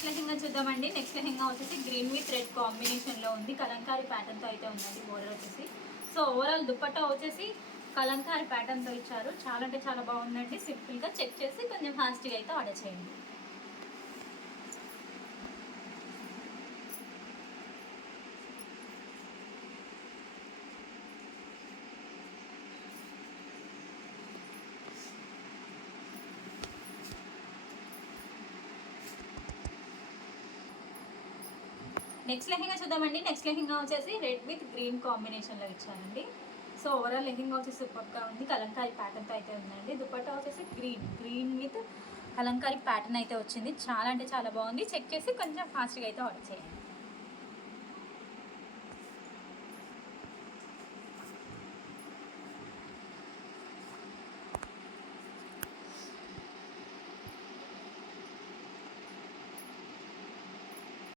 నెక్స్ట్ లెహంగా చూద్దామండి. నెక్స్ట్ లెహంగా వచ్చేసి green with red కాంబినేషన్లో ఉంది. కలంకారీ ప్యాటర్న్తో అయితే ఉందండి బోర్డర్ వచ్చేసి. సో ఓవరాల్ దుపట్టా వచ్చేసి కలంకారీ ప్యాటర్న్తో ఇచ్చారు. చాలా అంటే చాలా బాగుందండి. సింపుల్గా చెక్ చేసి కొంచెం ఫాస్ట్గా అయితే ఆర్డర్ చేయండి. నెక్స్ట్ లెహంగా చూద్దామండి. నెక్స్ట్ లెహంగా వచ్చేసి రెడ్ విత్ గ్రీన్ కాంబినేషన్లో ఇచ్చారండి. సో ఓవరాల్ లెహంగా వచ్చేసి సూపర్గా ఉంది. కలంకారీ ప్యాటర్న్తో అయితే ఉందండి. దుపట్టా వచ్చేసి గ్రీన్ విత్ కలంకారీ ప్యాటర్న్ అయితే వచ్చింది. చాలా అంటే చాలా బాగుంది. చెక్ చేసి కొంచెం ఫాస్ట్గా అయితే ఆర్డర్ చేయండి.